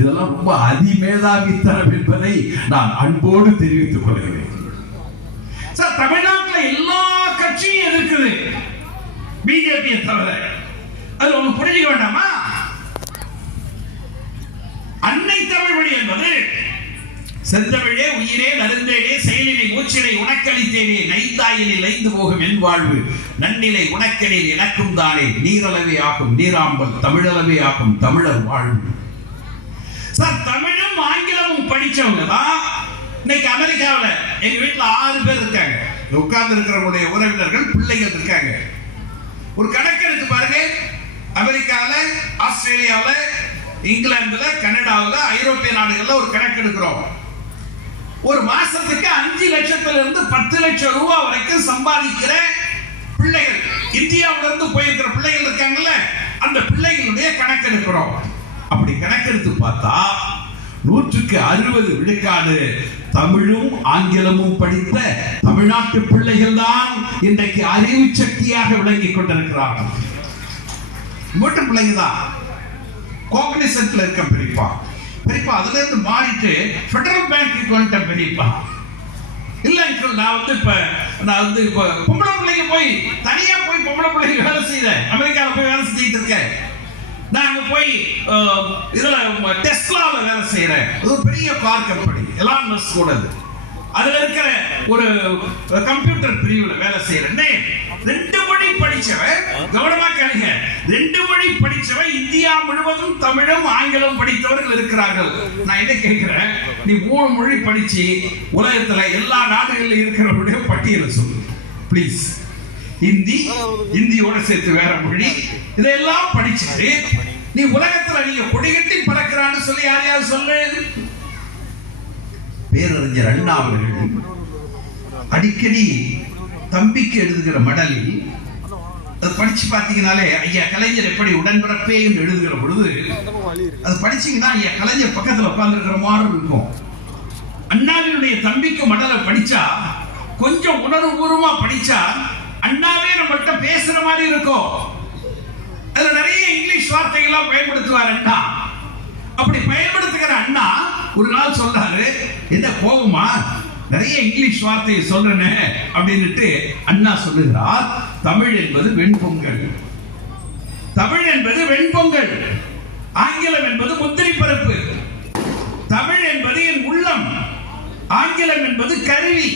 இதெல்லாம் ரொம்ப அதிமேதாவித்தனம் என்பதை நான் அன்போடு தெரிவித்துக் கொள்கிறேன். சார், தமிழ்நாட்டில் எல்லா கட்சியும் இருக்குது, பிஜேபியை தவிர. அது ஒண்ணு புரிஞ்சுக்க வேண்டாமா? அன்னை தமிழ் மொழி என்பது செந்தமிழே உயிரே நருந்தேனே செயலினை மூச்சினை உனக்களித்தேனே நைந்தாயினில் ஐந்து போகும் என் வாழ்வு நன்னிலை உனக்கெனில் எனக்கும் தானே நீரளவே ஆகும் நீராம்பல் தமிழளவே ஆகும் தமிழர் வாழ்வு. சார், தமிழும் ஆங்கிலமும் படிச்சவங்க தான் இன்னைக்கு அமெரிக்காவில் எங்க வீட்டில் 6 பேர் இருக்காங்க. உட்கார்ந்து இருக்கிறவங்களுடைய உறவினர்கள் பிள்ளைகள் இருக்காங்க. ஒரு கணக்கெடுத்து பாருங்க. அமெரிக்காவில், ஆஸ்திரேலியாவில், இங்கிலாந்துல, கனடாவில், ஐரோப்பிய நாடுகள்ல ஒரு கணக்கு எடுக்கிறோம். ஒரு மாசத்துக்கு 5 லட்சத்திலிருந்து 10 லட்சம் ரூபாய் வரைக்கும் சம்பாதிக்கிற பிள்ளைகள் இந்தியாவிலிருந்து போயிருக்கிற பிள்ளைகள் இருக்காங்கல்ல, அந்த பிள்ளைகளுடைய கணக்கு எடுக்கிறோம். அப்படி கணக்கெடுத்து பார்த்தா 100க்கு 60 விழுக்காடு தமிழும் ஆங்கிலமும் படித்த தமிழ்நாட்டு பிள்ளைகள் தான் இன்றைக்கு அறிவு சக்தியாக விளங்கிக் கொண்டிருக்கிறார்கள். மட்டும் பிள்ளைங்க தான் கோக்னிசன்ட்ல இருக்க பெரியப்பா அதுல இருந்து மாறிட்டு ஃபெடரல் பேங்க்கு வந்துட்ட பெரியப்பா. இல்ல நான் வந்து இப்ப பொம்பளை பிள்ளைங்க போய் தனியா போய் பொம்பளை பிள்ளைங்க வேலை செய்யறேன். அமெரிக்காவில் போய் வேலை செஞ்சுட்டு இருக்கேன். நான் அங்க போய் இதுல டெஸ்லால வேலை செய்யறேன். அது ஒரு பெரிய கார் கம்பெனி, எலான் மஸ்க் கூட. அதுல இருக்கிற ஒரு கம்ப்யூட்டர் பிரிவுல வேலை செய்யறேன். 2 மொழி படிச்சவன், கவனமா கேளுங்க, 2 மொழி படிச்சவன் இந்தியா முழுவதும் தமிழும் ஆங்கிலம் படித்தவர்கள் இருக்கிறார்கள். நான் என்ன கேட்கிறேன், நீ 3 மொழி படிச்சு உலகத்துல எல்லா நாடுகளில் இருக்கிறவருடைய பட்டியலை சொல்லு பிளீஸ். இந்தியோட சேர்த்து வேற மொழி இதெல்லாம் படிச்சுட்டு நீ உலகத்துல நீங்க கொடிகட்டி பறக்கிறான்னு சொல்லி யாரையாவது சொல்லு. பேரறிஞர் அண்ணா அவர்கள் அடிக்கடி தம்பிக்கு எழுதுகிற மடலில் அது படிச்சு பார்த்தீங்கன்னாலே ஐயா கலைஞர் எப்படி உடன்பிறப்பே என்று எழுதுகிற பொழுது அது படிச்சீங்கன்னா ஐயா கலைஞர் பக்கத்தில் உட்கார்ந்துருக்கிற மாதிரி இருக்கும். அண்ணாவினுடைய தம்பிக்கு மடலை படிச்சா கொஞ்சம் உணர்வுபூர்வமா படிச்சா அண்ணாவே நம்மள்கிட்ட பேசுற மாதிரி இருக்கும். அதுல நிறைய இங்கிலீஷ் வார்த்தைகள்லாம் பயன்படுத்துவார் அண்ணா. அப்படி பயன்படுத்துகிற அண்ணா ஒரு நாள் சொல்றாரு, என்ன கோபமா நிறைய இங்கிலீஷ் வார்த்தையை சொல்றேன்னு அப்படின்னுட்டு அண்ணா சொல்லுகிறார், தமிழ் என்பது வெண்பொங்கல், தமிழ் என்பது வெண்பொங்கல், ஆங்கிலம் என்பது முந்திரி பருப்பு, தமிழ் என்பது என் உள்ளம், ஆங்கிலம் என்பது கருவி,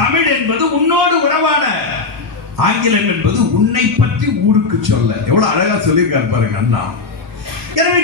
தமிழ் என்பது உன்னோடு உறவாட, ஆங்கிலம் என்பது உன்னை பற்றி ஊருக்கு சொல்ல. எவ்வளவு அழகா சொல்லியிருக்காரு பாருங்க அண்ணா. எனவே